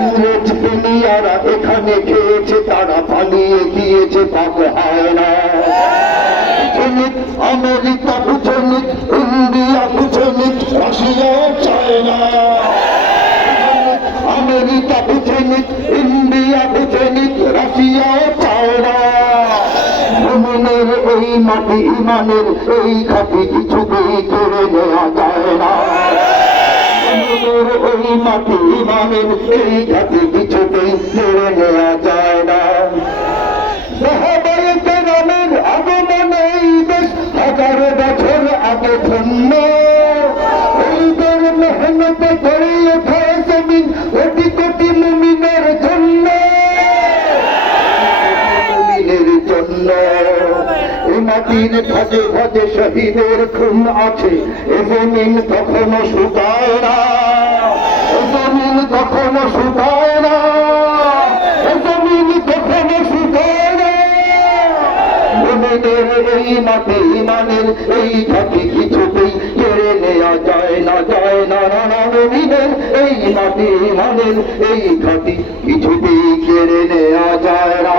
ইংরেজ দুনিয়ারা এখানে খেয়েছে, তারা পালিয়ে গিয়েছে পাপ হয় না। আমেরিকা বুঝেনি, ইন্ডিয়া বুঝেনি, রাশিয়া চায়না। আমেরিকা বুঝেনি, ইন্ডিয়া বুঝেনি, রাশিয়া চায়না। মুমিনের এই মাটি ইমানের এই ঘাটি কিছুতেই কেড়ে নেওয়া যায় না। মুমিনের এই মাটি ইমানের এই ঘাটি কিছুতেই কেড়ে নেওয়া যায় না। সাহাবায়ে কেরামের আগমনে এই দেশ হাজার বছর আগে ধন্য। ওদের মেহনতে গড়ে ওঠা জমিন কোটি কোটি মুমিনের জন্য, মুমিনের জন্য। এই মাটির ভাজে ভাজে শহীদের খুন আছে, এ জমিন কখনো শুকায় না, এ জমিন কখনো শুকায় না, এ জমিন কখনো শুকায় না। মুমিনের এই মাটি ইমানের এই ঘাটি কিছুতেই কেড়ে নেওয়া যায় না, যায় না। মুমিনের এই মাটি ইমানের এই ঘাটি কিছুতেই কেড়ে নেওয়া যায় না।